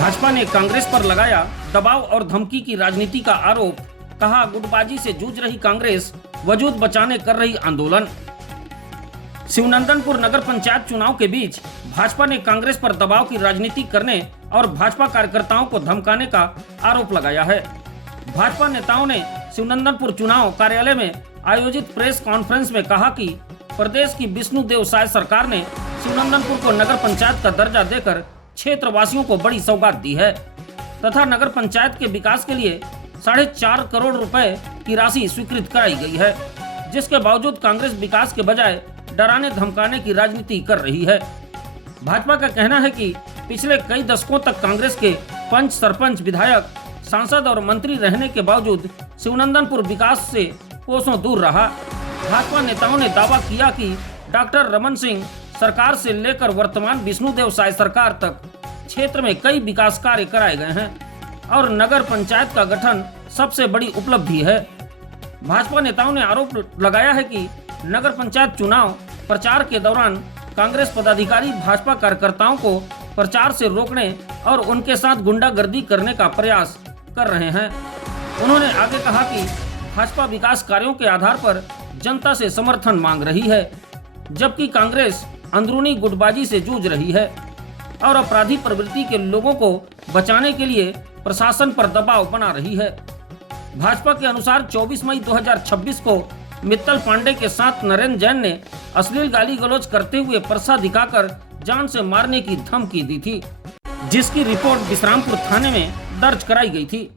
भाजपा ने कांग्रेस पर लगाया दबाव और धमकी की राजनीति का आरोप। कहा, गुटबाजी से जूझ रही कांग्रेस वजूद बचाने कर रही आंदोलन। शिवनंदनपुर नगर पंचायत चुनाव के बीच भाजपा ने कांग्रेस पर दबाव की राजनीति करने और भाजपा कार्यकर्ताओं को धमकाने का आरोप लगाया है। भाजपा नेताओं ने शिवनंदनपुर चुनाव कार्यालय में आयोजित प्रेस कॉन्फ्रेंस में कहा कि प्रदेश की विष्णुदेव साय सरकार ने शिवनंदनपुर को नगर पंचायत का दर्जा देकर क्षेत्रवासियों को बड़ी सौगात दी है तथा नगर पंचायत के विकास के लिए 4.5 करोड़ रुपए की राशि स्वीकृत कराई गई है, जिसके बावजूद कांग्रेस विकास के बजाय डराने धमकाने की राजनीति कर रही है। भाजपा का कहना है कि पिछले कई दशकों तक कांग्रेस के पंच, सरपंच, विधायक, सांसद और मंत्री रहने के बावजूद शिवनंदनपुर विकास से कोसों दूर रहा। भाजपा नेताओं ने दावा किया कि डॉक्टर रमन सिंह सरकार से लेकर वर्तमान विष्णुदेव साय सरकार तक क्षेत्र में कई विकास कार्य कराए गए हैं और नगर पंचायत का गठन सबसे बड़ी उपलब्धि है। भाजपा नेताओं ने आरोप लगाया है कि नगर पंचायत चुनाव प्रचार के दौरान कांग्रेस पदाधिकारी भाजपा कार्यकर्ताओं को प्रचार से रोकने और उनके साथ गुंडागर्दी करने का प्रयास कर रहे हैं। उन्होंने आगे कहा कि भाजपा विकास कार्यों के आधार पर जनता से समर्थन मांग रही है, जबकि कांग्रेस अंदरूनी गुटबाजी से जूझ रही है और अपराधी प्रवृत्ति के लोगों को बचाने के लिए प्रशासन पर दबाव बना रही है। भाजपा के अनुसार 24 मई 2026 को मित्तल पांडे के साथ नरेंद्र जैन ने अश्लील गाली गलौज करते हुए पर्चा दिखाकर जान से मारने की धमकी दी थी, जिसकी रिपोर्ट विश्रामपुर थाने में दर्ज कराई गई थी।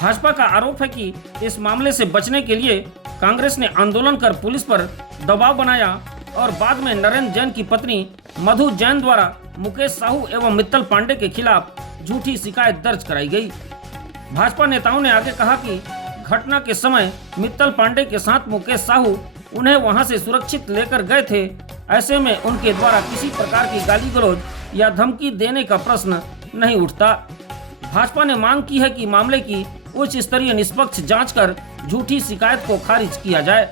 भाजपा का आरोप है कि इस मामले से बचने के लिए कांग्रेस ने आंदोलन कर पुलिस पर दबाव बनाया और बाद में नरेंद्र जैन की पत्नी मधु जैन द्वारा मुकेश साहू एवं मित्तल पांडे के खिलाफ झूठी शिकायत दर्ज कराई गई। भाजपा नेताओं ने आगे कहा कि घटना के समय मित्तल पांडे के साथ मुकेश साहू उन्हें वहां से सुरक्षित लेकर गए थे। ऐसे में उनके द्वारा किसी प्रकार की गाली गलौज या धमकी देने का प्रश्न नहीं उठता। भाजपा ने मांग की है कि मामले की उच्च स्तरीय निष्पक्ष जांच कर झूठी शिकायत को खारिज किया जाए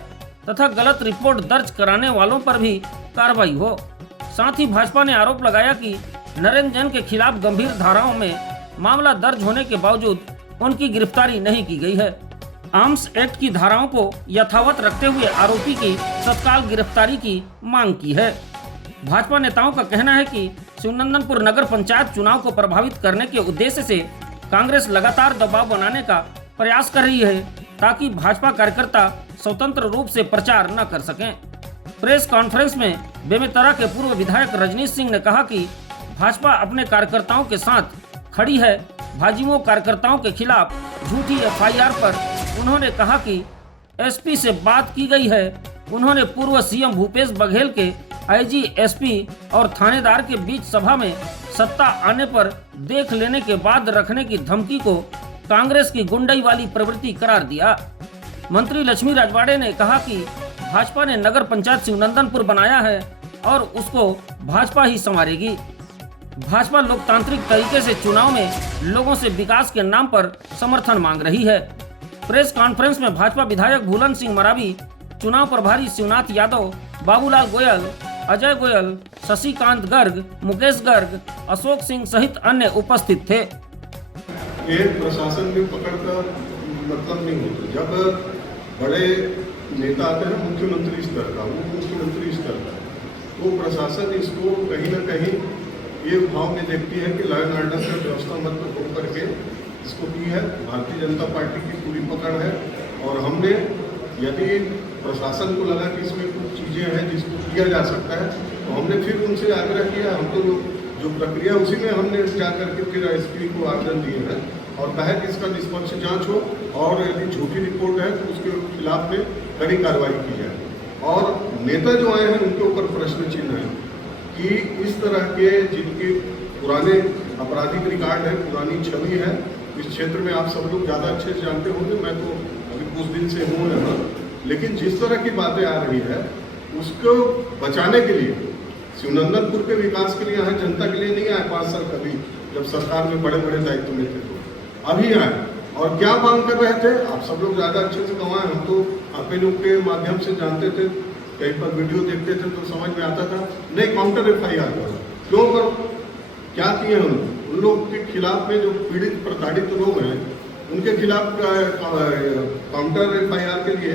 तथा गलत रिपोर्ट दर्ज कराने वालों पर भी कार्रवाई हो। साथ ही भाजपा ने आरोप लगाया कि नरेंद्र जैन के खिलाफ गंभीर धाराओं में मामला दर्ज होने के बावजूद उनकी गिरफ्तारी नहीं की गई है। आर्म्स एक्ट की धाराओं को यथावत रखते हुए आरोपी की तत्काल गिरफ्तारी की मांग की है। भाजपा नेताओं का कहना है कि शिवनंदनपुर नगर पंचायत चुनाव को प्रभावित करने के उद्देश्य से कांग्रेस लगातार दबाव बनाने का प्रयास कर रही है ताकि भाजपा कार्यकर्ता स्वतंत्र रूप से प्रचार न कर सकें। प्रेस कॉन्फ्रेंस में बेमेतरा के पूर्व विधायक रजनीश सिंह ने कहा कि भाजपा अपने कार्यकर्ताओं के साथ खड़ी है। भाजपा कार्यकर्ताओं के खिलाफ झूठी एफआईआर पर उन्होंने कहा कि एसपी से बात की गई है। उन्होंने पूर्व सीएम भूपेश बघेल के आईजी, एसपी और थानेदार के बीच सभा में सत्ता आने पर देख लेने के बाद रखने की धमकी को कांग्रेस की गुंडाई वाली प्रवृत्ति करार दिया। मंत्री लक्ष्मी राजवाड़े ने कहा कि भाजपा ने नगर पंचायत शिवनंदनपुर बनाया है और उसको भाजपा ही संवारेगी। भाजपा लोकतांत्रिक तरीके से चुनाव में लोगों से विकास के नाम पर समर्थन मांग रही है। प्रेस कॉन्फ्रेंस में भाजपा विधायक भूलन सिंह मरावी, चुनाव प्रभारी शिवनाथ यादव, बाबूलाल गोयल, अजय गोयल, शशिकांत गर्ग, मुकेश गर्ग, अशोक सिंह सहित अन्य उपस्थित थे। ये प्रशासन में पकड़ का मतलब नहीं होता। जब बड़े नेता आते हैं मुख्यमंत्री स्तर का, वो मुख्यमंत्री स्तर का, तो प्रशासन इसको कहीं ना कहीं ये भाव में देखती है कि लॉ एंड ऑर्डर से व्यवस्था मत होकर के इसको की है। भारतीय जनता पार्टी की पूरी पकड़ है और हमने यदि प्रशासन को लगा कि इसमें कुछ चीज़ें हैं जिसको किया जा सकता है तो हमने फिर उनसे आग्रह किया। हम तो जो प्रक्रिया उसी में हमने जा करके फिर एसपी को आवेदन दिए हैं और कहा कि इसका निष्पक्ष जांच हो और यदि झूठी रिपोर्ट है तो उसके खिलाफ में कड़ी कार्रवाई की जाए। और नेता जो आए हैं उनके ऊपर प्रश्न चिन्ह है कि इस तरह के जिनके पुराने आपराधिक रिकॉर्ड है, पुरानी छवि है, इस क्षेत्र में आप सब लोग ज़्यादा अच्छे से जानते होंगे। मैं तो अभी कुछ दिन से हूँ यहाँ, लेकिन जिस तरह की बातें आ रही है उसको बचाने के लिए शिवनंदनपुर के विकास के लिए यहाँ जनता के लिए नहीं आए 5 साल कभी, जब सरकार में बड़े बड़े दायित्व में थे तो अभी आए। और क्या मांग कर रहे थे आप सब लोग ज़्यादा अच्छे से गंवाए। हम तो आप लोग के माध्यम से जानते थे, कहीं पर वीडियो देखते थे तो समझ में आता था। नहीं, काउंटर एफआईआर क्यों करो, क्या किए हम उन लोगों के खिलाफ में जो पीड़ित प्रताड़ित लोग हैं उनके खिलाफ काउंटर FIR के लिए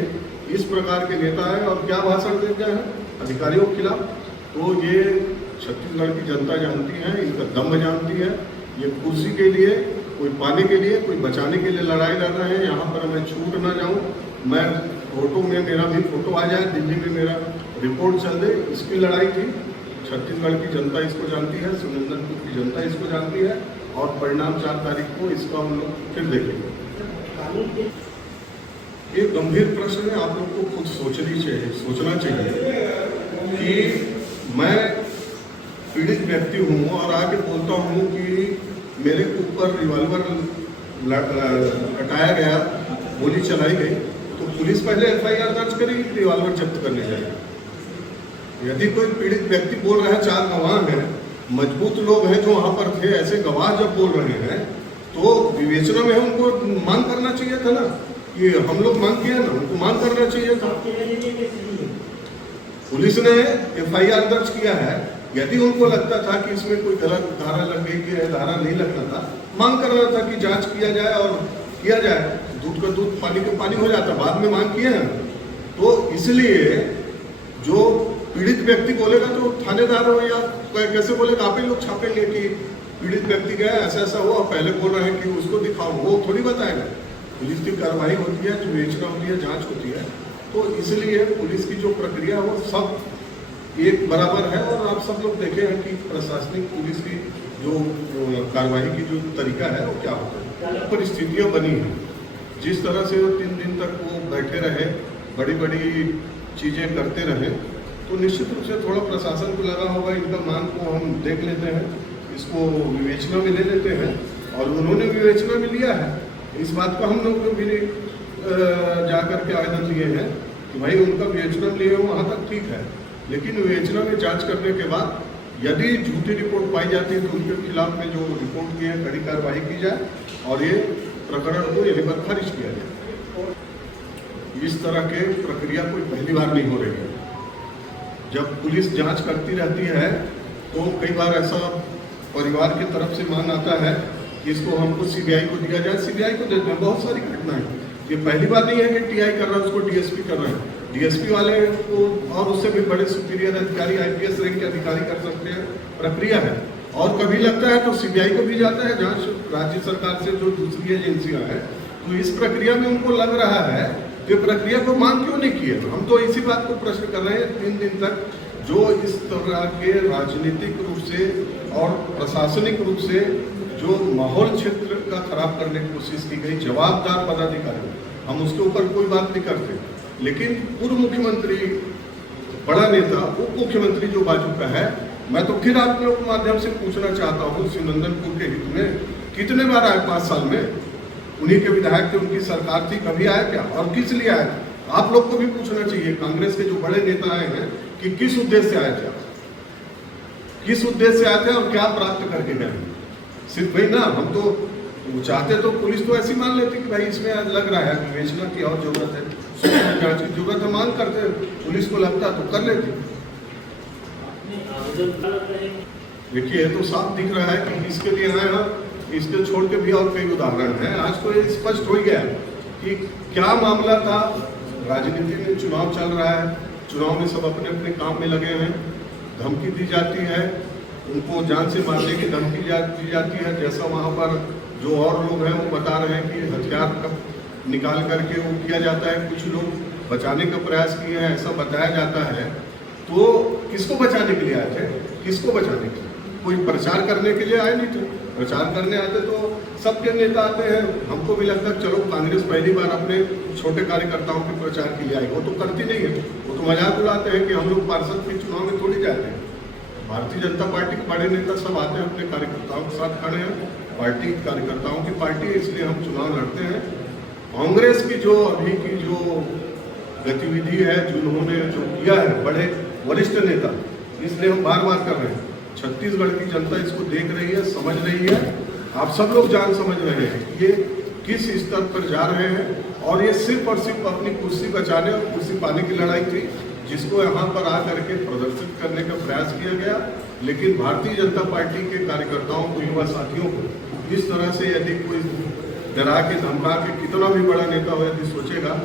इस प्रकार के नेता हैं और क्या भाषण देते हैं अधिकारियों के खिलाफ। तो ये छत्तीसगढ़ की जनता जानती है, इनका दम जानती है। ये कुर्सी के लिए, कोई पाने के लिए, कोई बचाने के लिए लड़ाई लड़ रहे हैं। यहाँ पर मैं छूट ना जाऊँ, मैं फोटो में मेरा भी फोटो आ जाए, दिल्ली में मेरा रिपोर्ट चल दे, इसकी लड़ाई थी। छत्तीसगढ़ की जनता इसको जानती है, सुरेंद्रपुर की जनता इसको जानती है और परिणाम 4 तारीख को इसका हम लोग फिर देखेंगे। ये गंभीर प्रश्न है, आप लोग को खुद सोचना चाहिए कि मैं पीड़ित व्यक्ति हूँ और आके बोलता हूँ कि मेरे ऊपर रिवॉल्वर हटाया गया, गोली चलाई गई, तो पुलिस पहले FIR दर्ज करेगी, रिवॉल्वर जब्त करने जाएगी। यदि कोई पीड़ित व्यक्ति बोल रहा है, 4 गवाह हैं, मजबूत लोग हैं जो वहाँ पर थे, ऐसे गवाह जब बोल रहे हैं तो विवेचना में उनको मांग करना चाहिए था ना। ये हम लोग मांग किया ना, उनको मांग करना चाहिए था। पुलिस ने FIR दर्ज किया है, यदि उनको लगता था कि इसमें कोई गलत धारा लग गई कि धारा नहीं लगना था, मांग करना था कि जांच किया जाए और किया जाए, दूध का दूध पानी का पानी हो जाता। बाद में मांग किए हैं तो इसलिए जो पीड़ित व्यक्ति बोलेगा तो थानेदार हो या कैसे बोलेगा, आप ही लोग छापेंगे कि पीड़ित व्यक्ति गया ऐसा ऐसा हुआ, पहले बोल रहे हैं कि उसको दिखाओ, वो थोड़ी बताएगा। पुलिस की कार्रवाई होती है, जो विवेचना होती है, जाँच होती है। तो इसलिए पुलिस की जो प्रक्रिया वो सब एक बराबर है। और आप सब लोग देखे हैं कि प्रशासनिक पुलिस की जो कार्रवाई की जो तरीका है वो क्या होता है। परिस्थितियाँ बनी हैं, जिस तरह से वो 3 दिन तक वो बैठे रहे, बड़ी बड़ी चीज़ें करते रहे, तो निश्चित रूप से थोड़ा प्रशासन को लगा होगा इनका मांग को हम देख लेते हैं, इसको विवेचना में ले लेते हैं। और उन्होंने विवेचना में लिया है, इस बात को हम लोग भी जा कर के आवेदन दिए हैं कि भाई उनका विवेचना लिए हो वहाँ तक ठीक है, लेकिन विवेचना में जांच करने के बाद यदि झूठी रिपोर्ट पाई जाती है तो उनके खिलाफ में जो रिपोर्ट की है कड़ी कार्रवाई की जाए और ये प्रकरण को यहीं पर खारिज किया जाए। इस तरह के प्रक्रिया कोई पहली बार नहीं हो रही है। जब पुलिस जांच करती रहती है तो कई बार ऐसा परिवार की तरफ से मांग आता है कि इसको हमको CBI को दिया जाए, CBI को देते हैं। बहुत सारी घटनाएं, ये पहली बार नहीं है कि TI कर रहा है उसको DSP कर रहे हैं। DSP वाले को और उससे भी बड़े सुपीरियर अधिकारी, IPS रैंक के अधिकारी कर सकते हैं, प्रक्रिया है। और कभी लगता है तो CBI को भी जाता है जांच, राज्य सरकार से जो दूसरी एजेंसियां हैं। तो इस प्रक्रिया में उनको लग रहा है कि प्रक्रिया को मांग क्यों नहीं की है। हम तो इसी बात को प्रश्न कर रहे हैं 3 दिन तक, जो इस तरह के राजनीतिक रूप से और प्रशासनिक रूप से जो माहौल क्षेत्र का खराब करने की कोशिश की गई जवाबदार पदाधिकारी, हम उसके ऊपर कोई बात नहीं करते। लेकिन पूर्व मुख्यमंत्री, बड़ा नेता, उप मुख्यमंत्री जो बाजू का है, मैं तो फिर आप लोगों के माध्यम से पूछना चाहता हूँ, सुरेंद्रपुर के हित में कितने बार आए 5 साल में? उन्हीं के विधायक थे, उनकी सरकार थी, कभी आया क्या और किस लिए आए थे? आप लोग को भी पूछना चाहिए, कांग्रेस के जो बड़े नेता आए हैं, कि किस उद्देश्य से आए थे, किस उद्देश्य से आए थे और क्या प्राप्त करके गए। सिर्फ भाई ना, हम तो चाहते तो पुलिस तो ऐसी मान लेती कि भाई इसमें लग रहा है विवेचना की और जरूरत है, जांच की जरूरत है, मांग करते, पुलिस को लगता तो कर लेती। देखिए ये तो साफ दिख रहा है कि इसके लिए आए हैं, इसके छोड़ के भी और कई उदाहरण हैं। आज तो ये स्पष्ट हो गया कि क्या मामला था। राजनीति में चुनाव चल रहा है, चुनाव में सब अपने अपने काम में लगे हैं, धमकी दी जाती है, उनको जान से मारने की धमकी दी जाती है। जैसा वहाँ पर जो और लोग हैं वो बता रहे हैं कि हथियार निकाल करके वो किया जाता है, कुछ लोग बचाने का प्रयास किए हैं, ऐसा बताया जाता है। तो किसको बचाने के लिए आए थे? किसको बचाने के लिए? कोई प्रचार करने के लिए आए नहीं थे। प्रचार करने आते तो सबके नेता आते हैं। हमको भी लगता है चलो कांग्रेस पहली बार अपने छोटे कार्यकर्ताओं के प्रचार के लिए आई, वो तो करती नहीं है, वो तो मजाक उड़ाते हैं कि हम लोग पार्षद के चुनाव में थोड़ी जाते हैं। भारतीय जनता पार्टी के बड़े नेता सब आते हैं, अपने कार्यकर्ताओं के साथ खड़े हैं, पार्टी कार्यकर्ताओं की पार्टी है, इसलिए हम चुनाव लड़ते हैं। कांग्रेस की जो अभी की जो गतिविधि है, जिन्होंने जो किया है बड़े वरिष्ठ नेता, इसलिए हम बार बार कर रहे हैं। छत्तीसगढ़ की जनता इसको देख रही है, समझ रही है, आप सब लोग जान समझ रहे हैं कि ये किस स्तर पर जा रहे हैं। और ये सिर्फ और सिर्फ अपनी कुर्सी बचाने और कुर्सी पाने की लड़ाई थी, जिसको यहाँ पर आकर के प्रदर्शित करने का प्रयास किया गया। लेकिन भारतीय जनता पार्टी के कार्यकर्ताओं को, युवा साथियों को इस तरह से यदि कोई डरा के धमका के कितना भी बड़ा नेता हो यदि सोचेगा